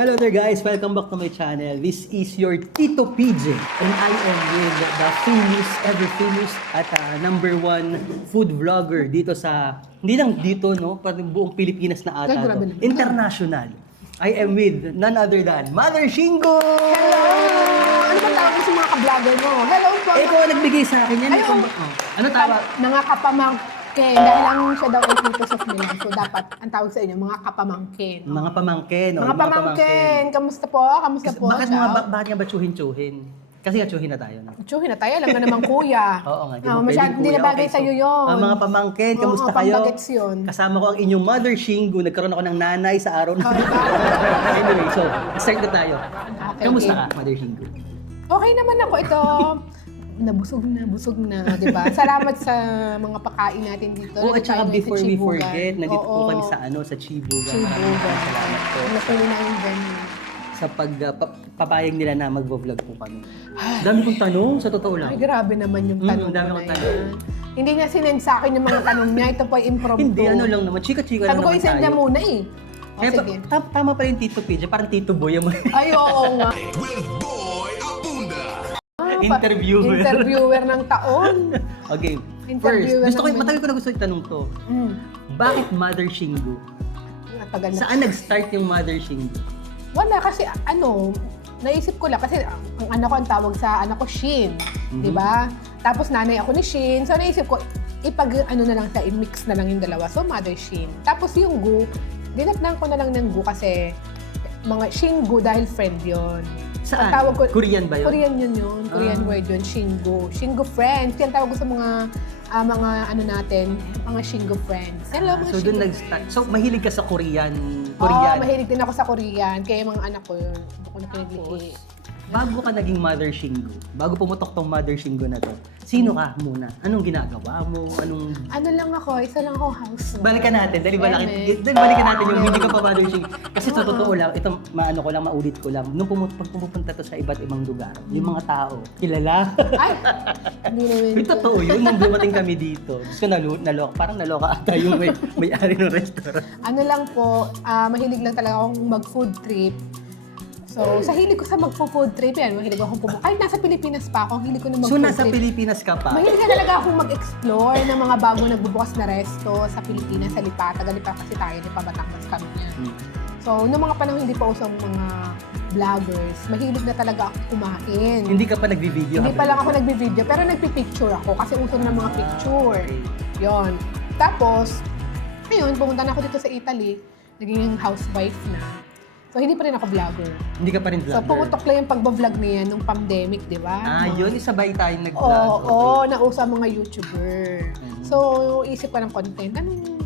Hello there guys! Welcome back to my channel. This is your Tito PJ and I am with the famous, ever famous at number one food vlogger dito sa, hindi lang dito no, pati buong Pilipinas na ata to. International. I am with none other than Mother Shingo! Hello! Ano ba tawag mo sa mga ka-vlogger mo? Hello po! Ito ang nagbigay sa akin yan. Ay, Ano tawag? Mga kapamangkin. Dahil lang siya daw ay Tito sa Milan. So dapat ang tawag sa inyo, mga kapamangkin. Mga pamangkin. Mga pamangkin. Kamusta po? Kamusta po? Bakit nga ba tsuhin-tsuhin? Kasi nga tsuhin na tayo. No? Tsuhin na tayo. Alam ka naman kuya. Oo nga. Hindi na bagay sa'yo yun. Mga pamangkin, kamusta kayo? Pambagets yun. Kasama ko ang inyong Mother Shingo. Nagkaroon ako ng nanay sa araw na Anyway, so, start na tayo. Okay, Kamusta ka, Mother Shingo? Okay naman ako. Ito, busog na, di ba? Salamat sa mga pakain natin dito. Oh, at saka before we Chibugan. forget, nandito po kami sa Chibugan. Chibugan. Salamat po. Napili na yung venue. Sa papayag nila na mag-vlog po kami. Dami kong tanong, sa totoo lang. Ay, grabe naman yung tanong dami mo kong na tanong. yan. Hindi niya sinend sa akin yung mga tanong niya. Ito po ay impromptu. Hindi, ano lang naman. Chika-chika lang Sabi ko, naman isend niya tayo. muna eh. O, Kaya sige. tama pa rin Tito PJ, parang Tito Boy. Ay, oo nga. Interviewer. Interviewer ng taon. Okay, Interviewer first, ng matagal ko na gusto itanong to. Bakit Mother Shingo? Tagal na. Saan nag-start yung Mother Shingo? Wala kasi naisip ko lang kasi ang anak ko ang tawag sa anak ko Shin, di ba? Tapos nanay ako ni Shin. So naisip ko i-mix na lang yung dalawa. So Mother Shin. Tapos yung Gu, dinatnan ko na lang ng Gu kasi mga Shingu dahil friend yon. Saan? Ang tawag ko, Korean ba yun? Korean yun. Korean word yun, Shingu. Shingu friends. Yan tawag ko sa mga mga Shingu friends. Hello, mga So Shingu doon friends. nag-start. So mahilig ka sa Korean. Oo, mahilig din ako sa Korean. Kaya mga anak ko yun. Doon ko na pinaglihi. Bago ka naging Mother Shingo, bago pumutok tong Mother Shingo na to, sino ka muna? Anong ginagawa mo? Ano lang ako, isa lang ako housewife. Balikan natin, balikan natin yung hindi ka pa Mother Shingo. Kasi sa totoo lang, ito maulit ko lang, nung pumupunta to sa iba't ibang lugar, yung mga tao, kilala. Ay! Hindi naman. Yung totoo yun, nung dumating kami dito, gusto naloka, parang naloka ata yung may-ari ng restaurant. Ano lang po, mahilig lang talaga akong mag-food trip. So, sa hilig ko sa mag-food trip yan, mahilig akong kahit nasa Pilipinas pa ako, hilig ko na mag-food So trip. nasa Pilipinas ka pa? Mahilig na talaga akong mag-explore ng mga bago nagbubukas na resto sa Pilipinas, sa Lipa. Taga-Lipa kasi tayo, Lipa Batangas kami niyan. So, noong mga panahon hindi pa usang mga vloggers, mahilig na talaga ako kumain. Hindi ka pa nagbi-video? Hindi pa lang ako nagbi-video, pero nagpi-picture ako kasi uso na ng mga picture. Yon. Tapos, ayun, pumunta na ako dito sa Italy, naging housewife na. So, hindi pa rin ako vlogger. Hindi ka pa rin vlogger? So, pumutok lang yung pagbablog na yan nung pandemic, di ba? Yun, isabay tayong nag-vlog. Oo, nauso ang mga YouTuber. So, isip ka ng content,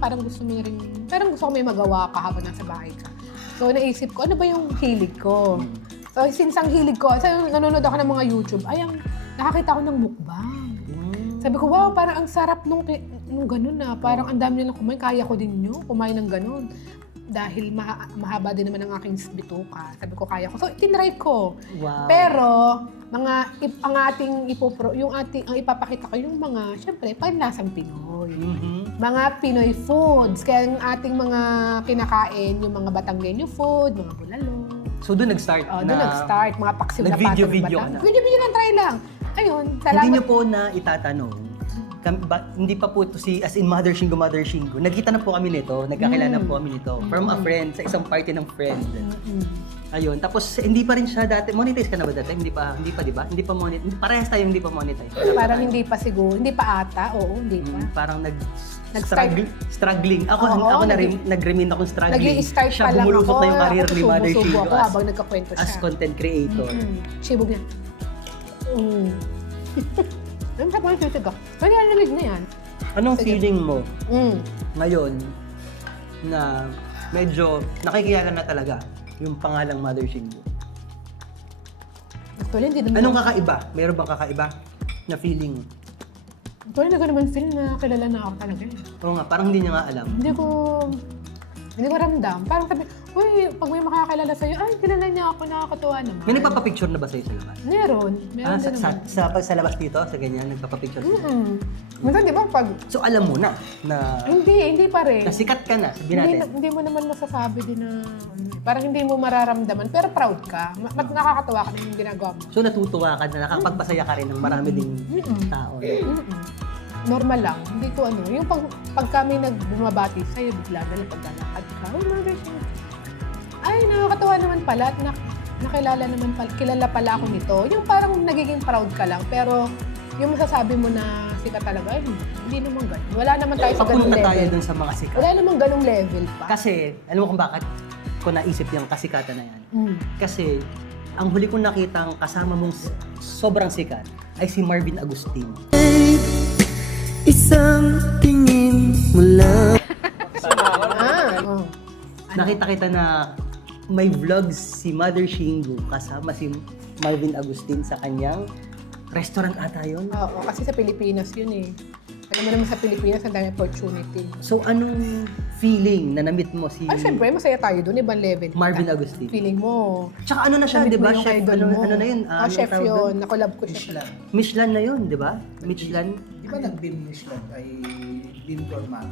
parang gusto ko may magawa ka habang nasa bahay ka. So, naisip ko, ano ba yung hilig ko? So, since ang hilig ko, nanonood ako ng mga YouTube, nakakita ko ng mukbang. Sabi ko, wow, parang ang sarap nung ganun na. Parang ang dami nilang kumain, kaya ko din kumain ng ganun. Dahil mahaba din naman ang aking bituka. Sabi ko, kaya ko. So, tinry ko. Wow. Pero, ang ipapakita ko yung mga, syempre, panlasang Pinoy. Mga Pinoy foods. Kaya ang ating mga kinakain, yung mga Batanggenyo food, mga bulalo. So, doon nag-start Doon nag-start. Mga paksiw na pato ng Nag-video Batang. ka na? Video lang, try lang. Ayun, salamat. Hindi niyo po na itatanong, hindi pa po ito as in Mother Shingo. Nagkita na po kami nito, nagkakilala po kami nito. From a friend, sa isang party ng friend. Ayun, tapos hindi pa rin siya dati. Monetize ka na ba dati? Hindi pa, di ba? Hindi pa monetize. Parehas tayo hindi pa monetize. Parang hindi pa siguro. Hindi pa ata. Oo, hindi pa. Parang Nag-start. struggling. Ako na rin, nag-remain akong struggling. Nag-i-start Siya pa lang bumulusok ako. na yung career ni Mother Sumusubo Shingo ako habang nagkakwento siya. as content creator. Sibog niya. Ano sa pang sisig ka? Pwede narinig na yan. Anong Sige. feeling mo ngayon na medyo nakikilala na talaga yung pangalang Mother Shingo? Actually, hindi naman. Anong kakaiba? Meron bang kakaiba na feeling? Actually, hindi ko naman feel na kilala na ako talaga. Oo nga, parang hindi niya nga alam. Hindi ko ramdam. Parang sabi, Uy, pag may makakilala sa'yo, ay, kilala niya ako, nakakatuwa naman. May nagpapapicture na ba sa'yo sa labas? Meron din sa, naman. sa labas dito, sa ganyan, nagpapapicture sa'yo? Minsan, di ba, pag... So alam mo na Hindi pa rin. na sikat ka na, sabihin natin. Hindi mo naman masasabi din na, parang hindi mo mararamdaman, pero proud ka. Nakakatuwa ka na yung ginagawa mo. So natutuwa ka na nakapagpasaya ka rin ng marami ding tao. Normal lang. Hindi ko yung pag kami nagbumabati sa'yo, bigla na lang paglalakad ka. Oh, mother, ay, nakakatawa naman pala at nakilala naman pala, kilala pala ako nito. Yung parang nagiging proud ka lang, pero yung masasabi mo na sikat talaga, ay, hindi naman ganun. Wala naman tayo sa ganung Papunta tayo level. dun sa mga sikat. Wala naman ganung level pa. Kasi, alam mo kung bakit ko naisip yung kasikatan na yan? Kasi, ang huli kong nakitang kasama mong sobrang sikat ay si Marvin Agustin. Isang tingin mo lang. Oh. Nakita kita na may vlogs si Mother Shingo kasama si Marvin Agustin sa kanyang restaurant ata yun. Oo, kasi sa Pilipinas yun eh. Alam mo naman sa Pilipinas, ang dami opportunity. So, anong feeling na na-meet mo si Ay, syempre, masaya tayo doon, ibang level. Marvin Agustin? Feeling mo. Tsaka ano na siya, Sabi di ba? mo yung Chef, idol mo. ano na yun? Anong Chef tawag yun. doon? Nakolab ko siya. Michelin na yun, di ba? Michelin. Di ba nag-beam Michelin ay beam gourmand?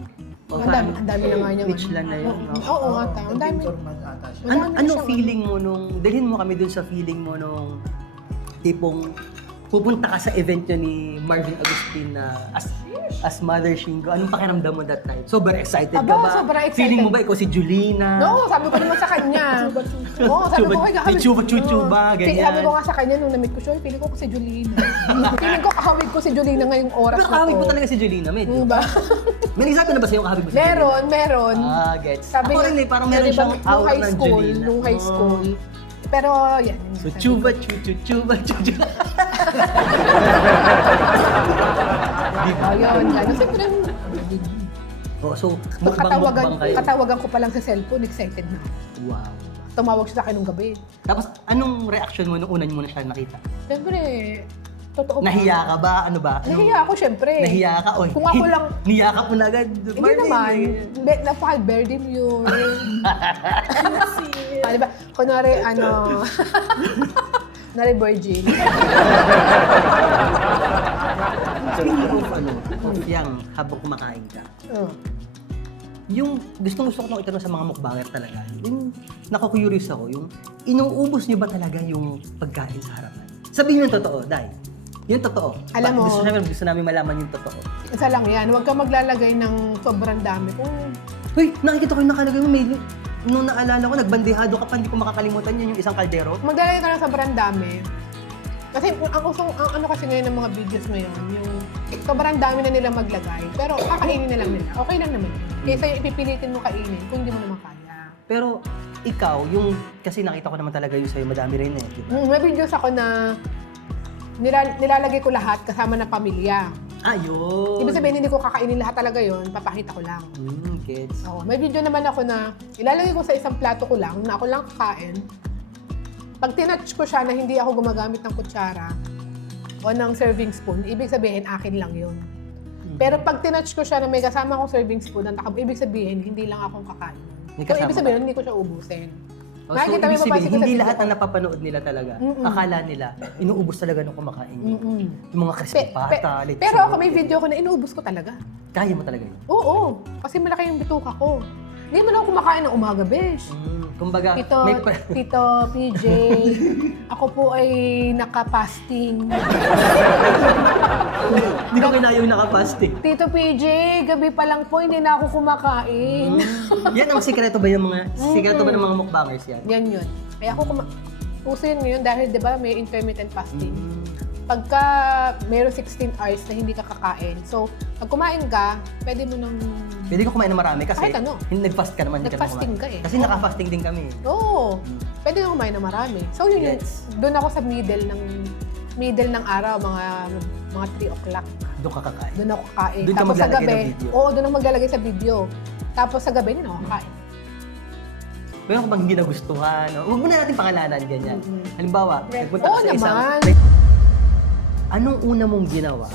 O, Ang dami na nga niya. Michelin na yun. Oo, ata. Ang dami. Beam gourmand ata siya. Ang dami na Anong siyang- feeling mo nung, dalhin mo kami dun sa feeling mo nung tipong pupunta ka sa event yun ni Marvin Agustin na as Mother Shingo. Anong pakiramdam mo that time? Sobrang excited ka Aba, ba? sobrang excited. Feeling mo ba ikaw si Julina? No, sabi ko naman sa kanya. Oo, sabi ko, Chuba- may chuba-chuba, ganyan. Sabi ko nga sa kanya nung na-meet ko siya, feeling ko si Julina. Feeling ko kahawig ko si Julina ngayong oras Pero na kahawig to. mo talaga si Julina, medyo. Diba? May nagsabi na ba sa'yo kahawig mo si Julina? Meron. Gets. Sabi Ako niya, rin eh, parang meron diba, siyang nung aura high ng school, Julina. Nung high school. Pero, yan. So, chuba, chuba. Ayun, gano'n. Siyempre, Oh, so, mukbang kayo. katawagan ko pa lang sa cellphone, excited na. Wow. Tumawag siya sa akin nung gabi. Tapos, anong reaction mo nung una mo na siya nakita? Siyempre, totoo ba? Nahiya ka ba? Ano ba? Nahiya ako, syempre. Nahiya ka? Oy, Kung ako lang- Niyakap mo na agad. Hindi Marvin, naman. Napaka-birthday mo yun. Di ba? Kunwari, kunwari virgin. Speaking of yang habang kumakain ka, yung gusto ko nung itanong sa mga mukbanger talaga, yung naku-curious ako, yung inuubos niyo ba talaga yung pagkain sa harapan? Sabihin yung totoo, Day. Yung totoo. Alam mo- Gusto namin malaman yung totoo. Isa lang yan. Huwag ka maglalagay ng sobrang dami. Kung Hoy, nakikita ko yung nakalagay mo, nung naalala ko, nagbandehado ka pa, hindi ko makakalimutan yun, yung isang kaldero. maglalagay ka ng sobrang dami, kasi ang ano kasi ngayon ng mga videos ngayon, yung sobrang dami na nila maglagay, pero kakainin na lang nila. Okay lang naman yun. Kaysa yung ipipilitin mo kainin kung hindi mo naman kaya. Pero ikaw, kasi nakita ko naman talaga yung sa'yo, madami rin eh, di ba? May videos ako na nilalagay ko lahat kasama na pamilya. Ayun! Ibig sabihin, hindi ko kakainin lahat talaga yon, papakita ko lang. Gets. Oo, may video naman ako na ilalagay ko sa isang plato ko lang, na ako lang kakain. Pag tinouch ko siya na hindi ako gumagamit ng kutsara o ng serving spoon, ibig sabihin, akin lang yun. Pero pag tinouch ko siya na may kasama akong serving spoon, ibig sabihin, hindi lang akong kakain. May So, kasama ibig sabihin, hindi ko siya ubusin. So, Nakikita mo ibig yung sabihin, mabasa ko sa hindi video lahat ko. ng napapanood nila talaga. Akala nila, inuubos talaga nung kumakain. Yung mga crispy pata, lechon. Pero ako may video ko na inuubos ko talaga. Kaya mo talaga yun. Oo, kasi malaki yung bituka ko. Hindi man ako kumakain ng umaga, besh. Kumbaga, Tito, Tito PJ, ako po ay naka-fasting. Hindi ko kinaya yung nakapasting. Tito PJ, gabi pa lang po, hindi na ako kumakain. Yan ang sikreto ba yung mga, sikreto ba ng mga mukbangers yan? Yan yun. Kaya ako uso yun ngayon dahil di ba may intermittent fasting. Pagka mayroong 16 hours na hindi ka kakain, so pag kumain ka, pwede mo nang... Pwede ko kumain ng marami kasi Kahit ano. nag-fast ka naman. hindi ka Nag-fasting kumain. ka eh. Kasi naka-fasting din kami. Oo, pwede na kumain ng marami. So yun yun, Yes. doon ako sa middle ng araw, mga 3 o'clock. Doon ka kakain. Doon ako kakain. Doon ka Tapos sa maglalagay gabi, ng video. oo, doon ako maglalagay sa video. Tapos sa gabi, din ako kakain. Meron ka bang hindi nagustuhan? No? Huwag muna natin pangalanan, ganyan. Halimbawa, nagpunta ka Oo sa isang... naman. Anong una mong ginawa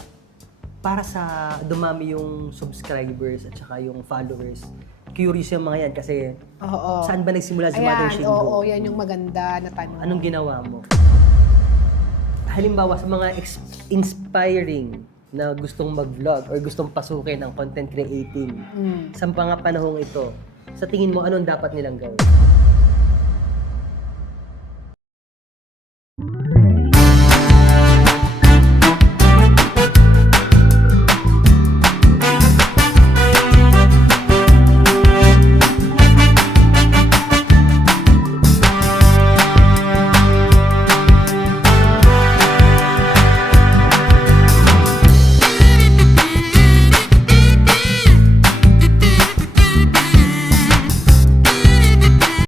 para sa dumami yung subscribers at saka yung followers curious yung mga yan kasi Oo. saan ba nagsimula si Mother Ayan, Shingo? oo, yan yung maganda na tanong. Anong ginawa mo? Halimbawa sa mga inspiring na gustong mag-vlog or gustong pasukin ng content creating sa mga panahong ito, sa tingin mo, anong dapat nilang gawin?